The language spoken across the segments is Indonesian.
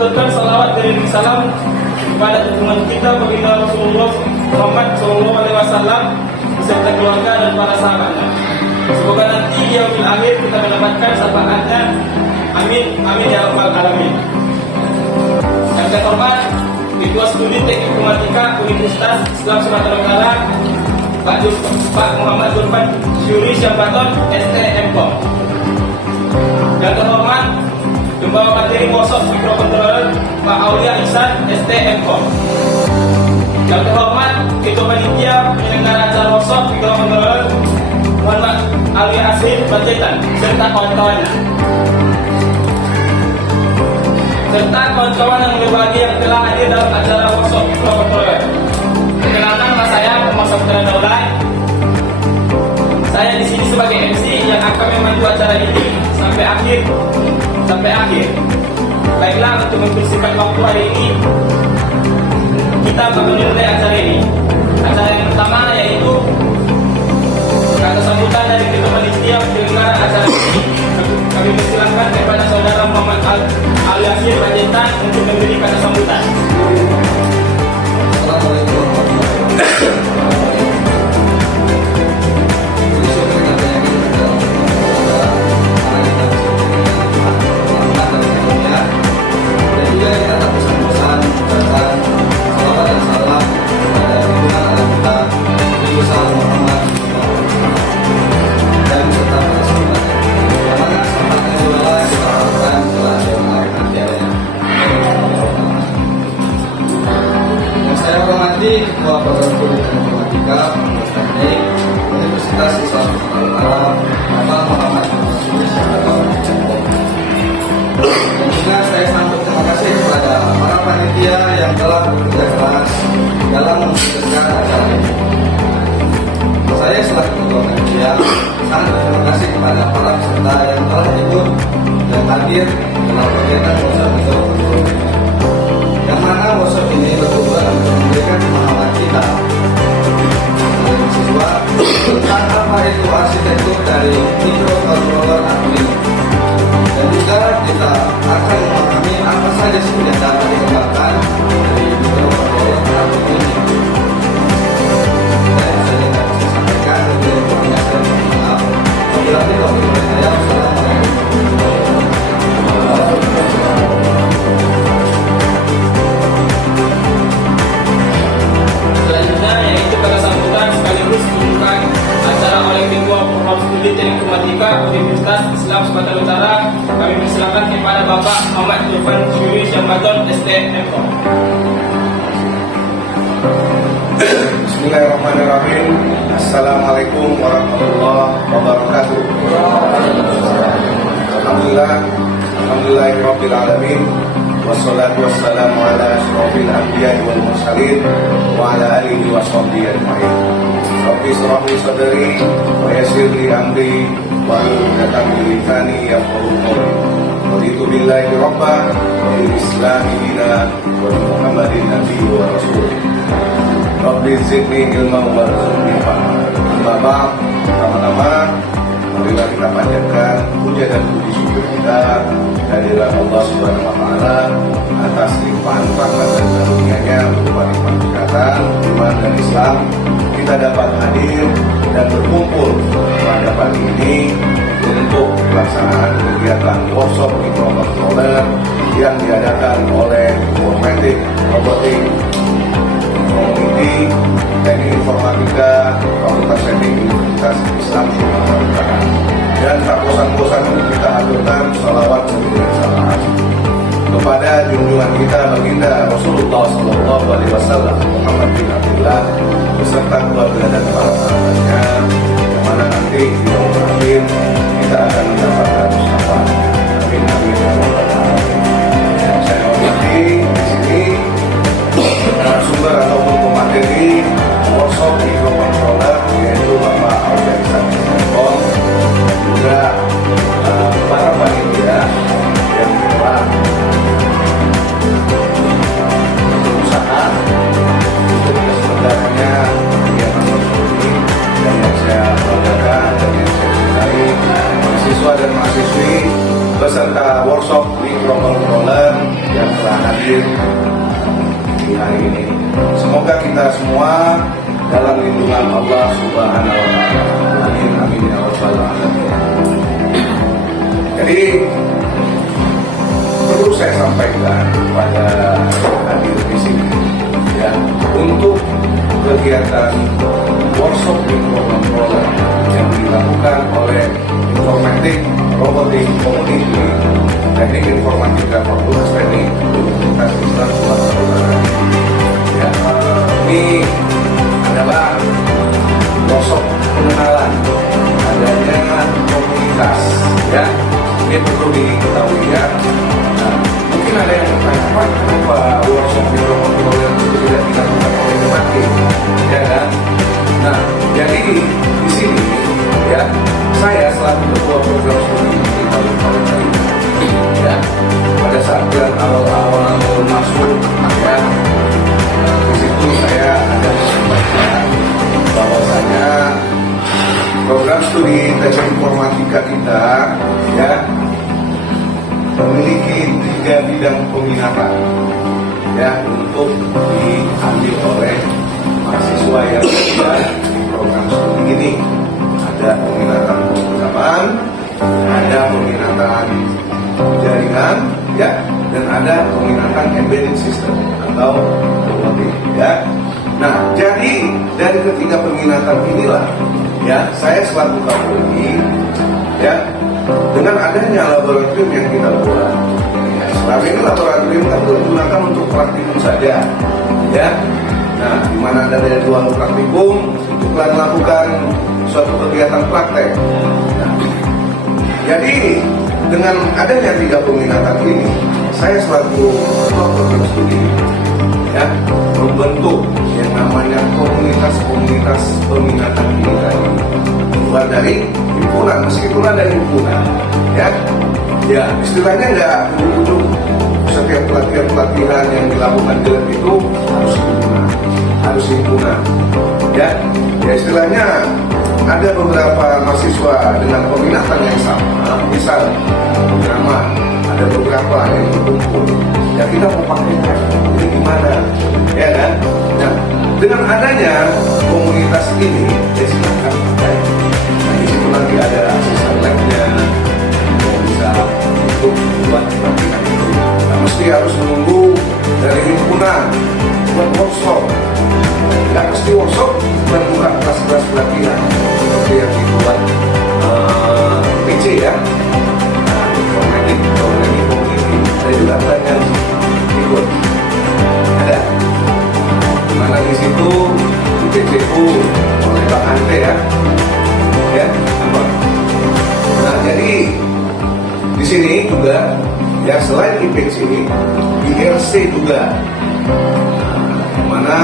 aturkan salawat dan salam kepada junjungan kita baginda Rasulullah Muhammad SAW beserta keluarga dan para sahabatnya. Semoga nanti di yaumil akhir kita mendapatkan syafaatnya. Amin, amin ya rabbal alamin. Yang terhormat Ketua Studi Teknik Informatika Universitas Islam Sumatera Utara Pak Muhammad Zulfan Syuri Syambaton STMKOM. Yang terhormat Pembawa Materi Workshop Microcontroller Pak Aulia Ihsan STMKOM. Yang terhormat Ketua Panitia Penyelenggara Acara Workshop Microcontroller Muhammad Ali Asif Panjaitan serta kawan-kawannya, serta kawan-kawan yang berbahagia yang telah hadir dalam acara workshop microcontroller. Perkenalkan, nama saya Muhammad Saputra Daulay. Saya di sini sebagai MC yang akan memandu acara ini sampai akhir. Baiklah, untuk mempersingkat waktu hari ini, kita akan memulai acara ini. Acara yang pertama yaitu kata sambutan dari Ketua Panitia penyelenggara acara ini. Kami persilakan kepada Saudara Muhammad Ali Asif Panjaitan untuk memberi kata sambutan. Assalamualaikum warahmatullahi wabarakatuh. Ketua Program Studi Informatika Teknik Universitas Islam Sumatera Utara Bapak Muhammad Zulfan Syambaton STMKOM. Dan juga saya sangat berterima kasih kepada para panitia yang telah bekerja keras dalam mensukseskan acara ini. Saya selaku Ketua Panitia sangat berterima kasih kepada para peserta yang telah ikut dan hadir dalam kegiatan workshop microcontroller, yang mana workshop ini bertujuan untuk memberikan pemahaman kita sebagai siswa tentang apa itu arsitektur dari microcontroller ini, dan juga kita akan memahami apa saja sih yang dapat dikembangkan dari microcontroller ini. Dan saya ingin sampaikan lebih kurangnya saya mohon maaf. Bila tidak boleh saya, Assalamualaikum. Selanjutnya yaitu kata sambutan sekaligus pembukaan acara oleh Ketua Program Studi Teknik Informatika Universitas Islam Sumatera Utara. Kami persilakan kepada Bapak Muhammad Zulfan Syuri Syambaton STMKOM. Bismillahirrahmanirrahim. Assalamualaikum warahmatullahi wabarakatuh. Alhamdulillahirabbil alamin. Wassalatu wassalamu ala asyrofil anbiya'i wal mursalin wa ala alihi wa sahbihi ajma'in. Rabbi shrah li sadri wa yassir li amri wa hlul 'uqdatam min lisani yafqahu qawli. Raditu billahi rabban wa bil islami dinan wa bi Muhammadin nabiyyan wa rasulih. Rabbi zidni ilman warzuqni fahma. Amma ba'd, pertama-tama marilah kita panjatkan puja dan puji syukur kita kehadirat Allah Subhanahu wa taala atas limpahan rahmat dan karunia-Nya berupa nikmat kesehatan, iman dan Islam. Kita dapat hadir dan berkumpul pada pagi ini untuk pelaksanaan kegiatan workshop microcontroller yang diadakan oleh Informatik Robotik Community Teknik Informatika Fakultas Teknik Universitas Islam Sumatera Utara. Dan tak bosan-bosan untuk kita aturkan salawat dan salam kepada junjungan kita baginda Rasulullah SAW Muhammad bin Abdullah beserta keluarga dan para sahabatnya, yang mana nanti di yaumul akhir kita akan mendapatkan syafaat. Amin amin ya rabbal alamin. Saya hormati di sini narasumber ataupun pemateri workshop microcontroller yaitu Bapak Aulia Ihsan STMKOM, juga para panitia yang telah berusaha untuk diselenggarakannya kegiatan workshop ini, dan yang saya banggakan dan yang saya cintai mahasiswa dan mahasiswi beserta workshop microcontroller yang telah kita semua dalam lindungan Allah Subhanahu wa taala. Amin amin ya rabbal alamin. Jadi perlu saya sampaikan kepada hadir di sini ya, untuk kegiatan workshop microcontroller yang dilakukan oleh Informatik Robotik Community Teknik Informatika Fakultas Teknik Universitas Islam Sumatera Utara ya, ini adalah workshop pengenalan adanya komunitas ya. Ini perlu diketahui ya. Nah, mungkin ada yang bertanya, Pak, kenapa workshop microcontroller itu tidak dilakukan oleh Informatik ya kan? Nah, jadi di sini ya, saya selaku ketua program studi di tahun ini ya, pada saat bulan awal-awal masuk ya, di situ saya ada menyampaikan bahwasanya program studi teknik informatika kita ya memiliki 3 bidang peminatan ya untuk diambil oleh mahasiswa yang ada di program studi ini. Ada peminatan pemrograman, ada peminatan jaringan ya, dan ada peminatan embedded system atau robotik ya. Nah, jadi dari ketiga peminatan inilah ya, saya selaku kapolri ya, dengan adanya laboratorium yang kita buat ya, selama ini laboratorium kan digunakan untuk praktikum saja ya. Nah, di mana ada ruang praktikum untuk melakukan suatu kegiatan praktek. Nah, jadi dengan adanya 3 peminatan ini, saya selaku ketua program studi ya, membentuk yang namanya komunitas-komunitas peminatan ini tadi, keluar dari himpunan, meskipun ada himpunan ya, ya istilahnya nggak duduk setiap pelatihan yang dilakukan di lab itu harus himpunan ya, ya istilahnya ada beberapa mahasiswa dengan peminatan yang sama, misal pemrograman, ada beberapa yang berkumpul ya, kita mau pakainya ini gimana ya kan. Nah, dengan adanya komunitas ini ya silakan pakai. Nah, di situ nanti ada asisten labnya yang bisa untuk buat pelatihan itu. Nah, mesti harus menunggu dari himpunan buat workshop. Nggak mesti workshop dan buka kelas-kelas pelatihan seperti yang dibuat PC ya. Nah, informatik, community, saya juga banyak ikut. Ada. Mana di situ di PCU oleh Bang Ante ya. Ya, apa? Nah, jadi di sini juga ya, selain IPC, IRC juga. Yang mana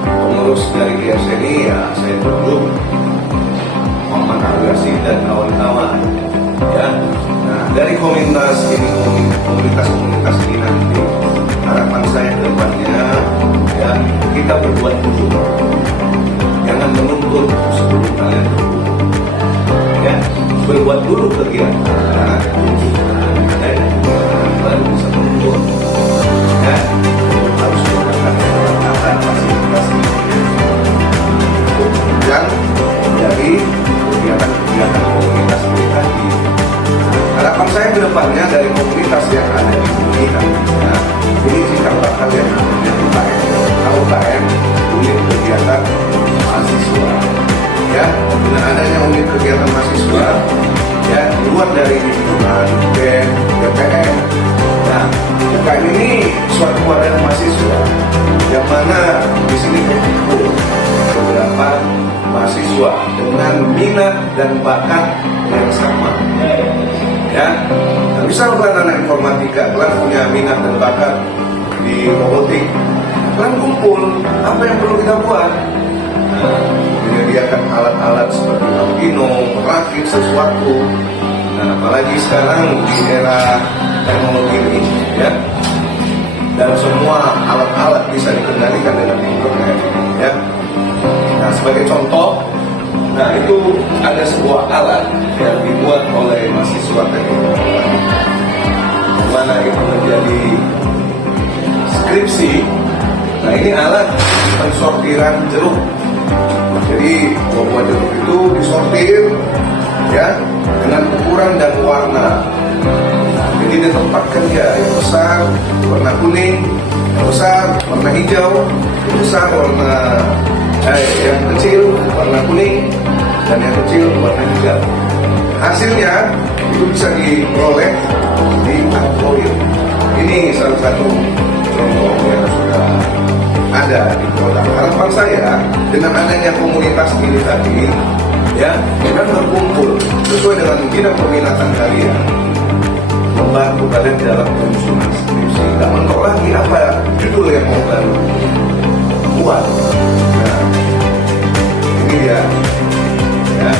pengurus dari IRC ini ya saya tunjuk Muhammad Al-Yassin dan kawan-kawan ya. Nah, dari komunitas ini nanti harapan saya ke depannya ya, kita berbuat dulu, jangan menuntut sebelum kalian berbuat ya, berbuat dulu kegiatan baru bisa menuntut ya. Harus menggunakan alat-alat fasilitas dan dari kegiatan komunitas ini tadi. Harapan saya ke depannya dari komunitas yang ada di sini nantinya, ini cikal bakal yang namanya UKM, unit kegiatan mahasiswa ya. Dengan adanya unit kegiatan mahasiswa ya, di luar dari himpunan BEM, BPM. Nah, UKM ini suatu wadah mahasiswa yang mana di sini berkumpul beberapa mahasiswa dengan minat dan bakat yang sama ya. Nah, misal kalian anak informatika, kalian punya minat dan bakat di robotik, kalian kumpul, apa yang perlu kita buat? Nah, menyediakan alat-alat seperti Arduino, merakit sesuatu. Nah, apalagi sekarang di era teknologi ini ya, dan semua alat-alat bisa dikendalikan dengan internet ya. Nah, sebagai contoh, nah itu ada sebuah alat yang dibuat oleh mahasiswa teknik, mana itu menjadi skripsi. Nah, Nah, ini alat pensortiran jeruk. Jadi buah-buah jeruk itu disortir ya dengan ukuran dan warna. Nah, jadi ditempatkan ya yang besar warna kuning, yang besar warna hijau, yang besar warna yang kecil warna kuning, dan yang kecil warna hijau. Hasilnya itu bisa diperoleh di Alkoil. Ini salah satu contoh yang sudah ada di produk. Harapan saya dengan adanya komunitas ini tadi, ya, kita berkumpul sesuai dengan bidang peminatan kalian, membantu kalian di dalam penyusunan skripsi. Tidak mentok lagi apa judul yang mau kalian buat. Nah, ini dia, ya,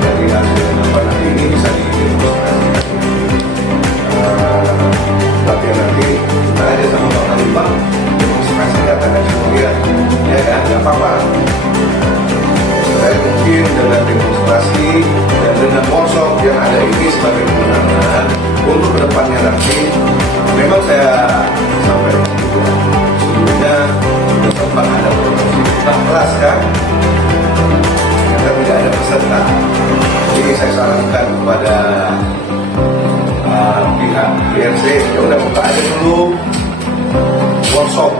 dari hasil apa nanti ini bisa diilustrasikan. Tapi nanti kita aja sama Bang Alibang demonstrasi data dan semua ya kan, nggak apa-apa. Saya mungkin dengan demonstrasi dan dengan workshop yang ada ini sebagai pengenangan untuk kedepannya nanti, memang saya sampaikan juga sebelumnya sudah sempat ada promosi kelas kan, kita tidak ada peserta. Jadi saya sarankan kepada pihak BRC, ya udah buka aja dulu workshop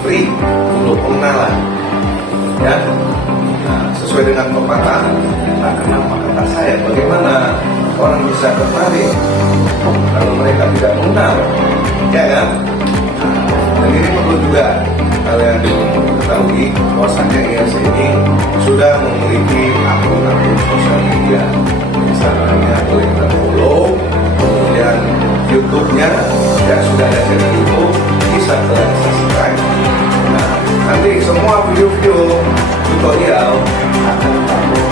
free untuk pengenalan, ya. Nah, sesuai dengan pepatah, nah, kenapa kata saya, bagaimana orang bisa tertarik kalau mereka tidak mengenal, ya kan? Dan ini perlu juga kalian ketahui bahwasanya IRC ini sudah memiliki akun-akun sosial media, misalnya boleh kita follow, kemudian YouTube-nya ya sudah ada channel YouTube, bisa kalian subscribe. Nah, nanti semua video-video tutorial akan tampil.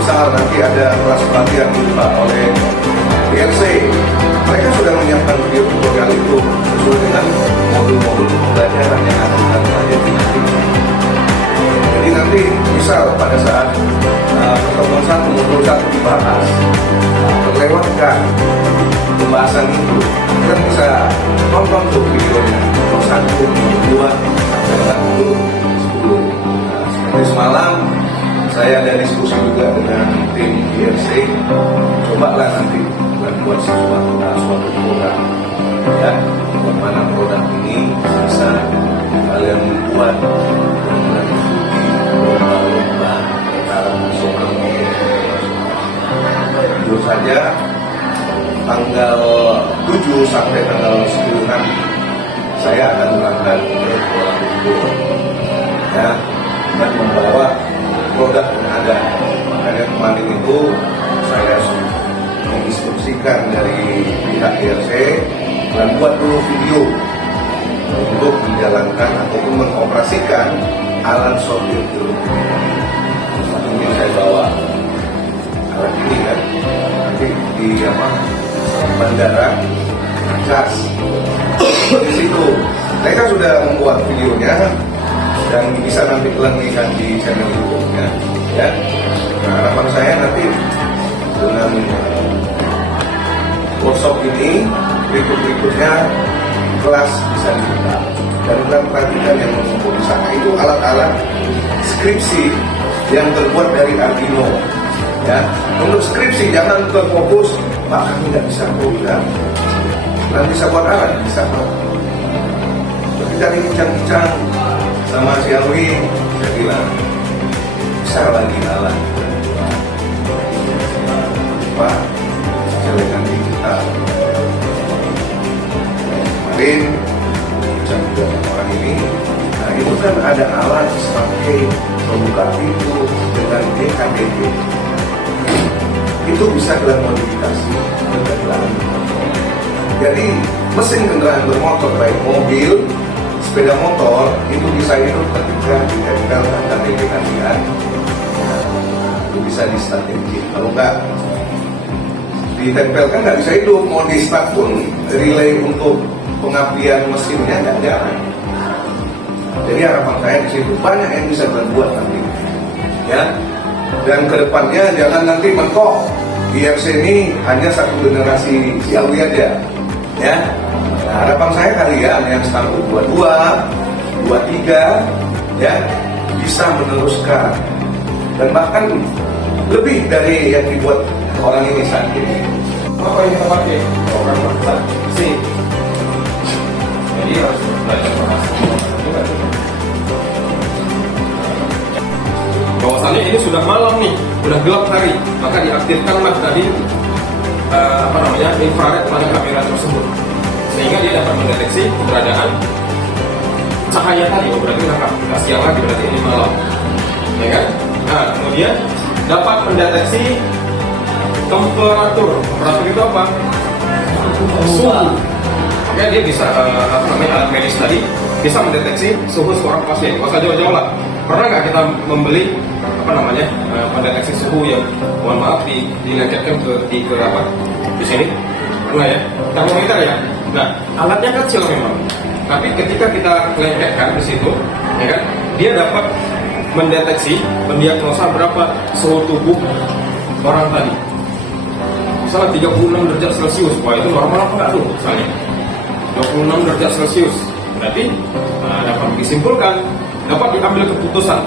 Misal nanti ada kelas pelatihan dibuka oleh BRC, mereka sudah menyiapkan video tutorial itu sesuai dengan modul-modul pembelajaran yang akan kita pelajari nanti. Jadi nanti misal pada saat pertemuan satu modul satu dibahas, terlewatkan pembahasan itu, kita bisa nonton tuh videonya modul 1, modul 2 sampai dengan modul 10. Nah, seperti semalam saya ada diskusi juga dengan tim IRC, cobalah nanti buat suatu program, ya, bagaimana produk ini bisa kalian buat dan mengikuti lomba-lomba antara nasional maupun tentu saja tanggal 7 sampai tanggal 10 nanti saya akan berangkat ke Kuala Lumpur, ya, dan membawa produk yang ada. Makanya kemarin itu saya menginstruksikan dari pihak IRC dan buat dulu video untuk menjalankan ataupun mengoperasikan alat sortir jeruk. Ini saya bawa alat ini kan, nanti di bandara gas di situ. Mereka sudah membuat videonya dan bisa nanti kalian lihat di channel YouTube-nya, ya. Nah, harapan saya nanti dengan workshop ini berikutnya kelas bisa dibuka dan kalian perhatikan yang mengumpul di sana itu alat-alat skripsi yang terbuat dari Arduino, ya. Untuk skripsi jangan terfokus, Pak, kami nggak bisa program, nggak bisa buat alat, bisa Pak. Tapi tadi bincang-bincang sama si Alwi, saya bilang bisa lagi alat, Pak, silakan digital. Kemarin bincang juga sama orang ini, nah itu kan ada alat sebagai pembuka pintu dengan DKDG. Itu bisa kalian modifikasi ke kendaraan bermotor. Jadi mesin kendaraan bermotor baik mobil, sepeda motor itu bisa hidup ketika ditempel KTP kalian. Itu bisa di start engine. Kalau enggak ditempelkan nggak bisa hidup. Mau di start pun relay untuk pengapian mesinnya nggak jalan. Jadi harapan saya di situ banyak yang bisa berbuat nanti, ya. Dan kedepannya jangan nanti mentok IRC ini hanya satu generasi Ciawi aja, ya. Nah, harapan saya kalian yang sanggup 22, 23 ya bisa meneruskan dan bahkan lebih dari yang dibuat orang ini saat ini. Apa yang kita pakai? Program sih. Jadi harus belajar bahasa juga. Bahwasannya ini sudah malam nih, sudah gelap hari, maka diaktifkanlah tadi infrared pada kamera tersebut, sehingga dia dapat mendeteksi keberadaan cahaya tadi. Oh, berarti lengkap, nggak siang lagi, berarti ini malam, ya kan? Nah, kemudian dapat mendeteksi temperatur. Temperatur itu apa? Suhu. Ya, dia bisa alat medis tadi bisa mendeteksi suhu seorang pasien. Nggak usah jauh-jauh lah. Pernah nggak kita membeli mendeteksi suhu yang mohon maaf dilengketkan di sini? Pernah ya? Termometer ya? Nah, alatnya kecil memang. Tapi ketika kita lengketkan di situ, ya kan, dia dapat mendeteksi, mendiagnosa berapa suhu tubuh orang tadi. Misalnya 36 derajat Celcius, wah itu normal apa enggak tuh misalnya? 26 derajat Celcius, berarti dapat disimpulkan, dapat diambil keputusan,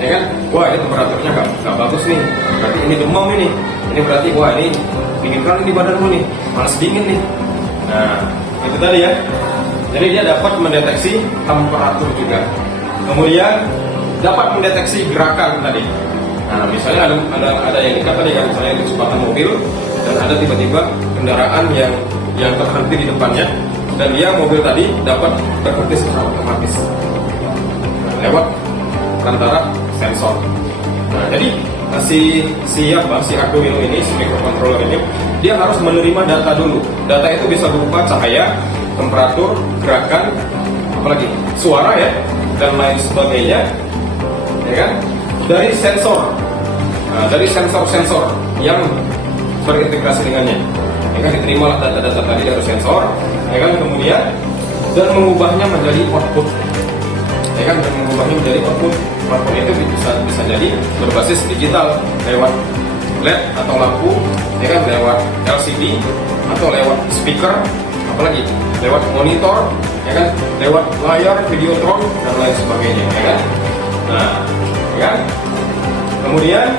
ya kan? Wah ini temperaturnya nggak bagus nih, berarti ini demam ini berarti wah ini dingin kali di badanmu nih, malas dingin nih. Nah itu tadi ya. Jadi dia dapat mendeteksi temperatur juga. Kemudian dapat mendeteksi gerakan tadi. Nah misalnya ada yang dekat tadi kan, misalnya di kecepatan mobil dan ada tiba-tiba kendaraan yang terhenti di depannya, dan dia mobil tadi dapat berhenti secara otomatis lewat antara sensor. Nah, jadi si Arduino ini, si microcontroller ini, dia harus menerima data dulu. Data itu bisa berupa cahaya, temperatur, gerakan, apalagi suara ya, dan lain sebagainya, ya kan? Dari sensor, dari sensor-sensor yang berintegrasi dengannya. Ya kan, diterimalah data-data tadi dari sensor, ya kan, kemudian dan mengubahnya menjadi output, ya kan, dan mengubahnya menjadi output. Output itu bisa jadi berbasis digital lewat LED atau lampu, ya kan, lewat LCD atau lewat speaker, apalagi lewat monitor, ya kan, lewat layar videotron dan lain sebagainya, ya kan. Nah, ya kan, kemudian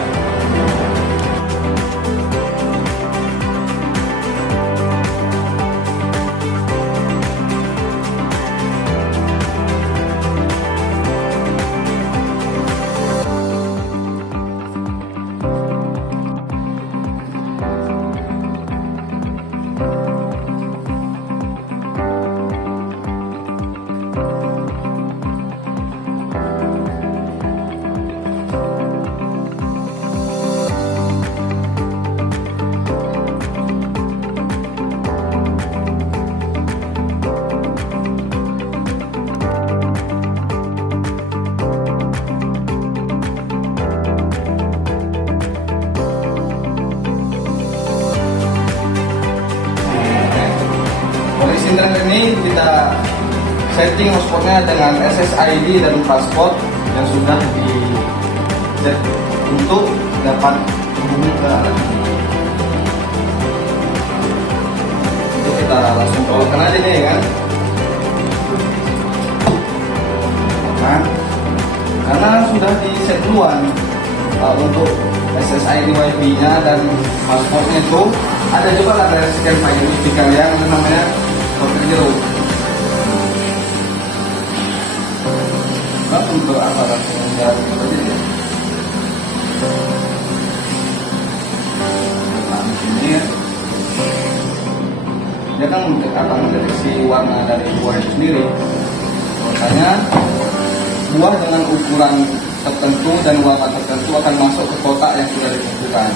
Internet ini kita setting hotspotnya dengan SSID dan password yang sudah di set untuk dapat menghubungi ke alat ini. Jadi kita langsung colokkan aja nih kan. Nah, karena sudah di set duluan untuk SSID WiFi nya dan passwordnya itu ada juga lah dari sekian file di kalian namanya Porter untuk aparat penunjang seperti ini. Nah, ini dia kan akan mendeteksi warna dari buah itu sendiri. Makanya buah dengan ukuran tertentu dan warna tertentu akan masuk ke kotak yang sudah ditentukan.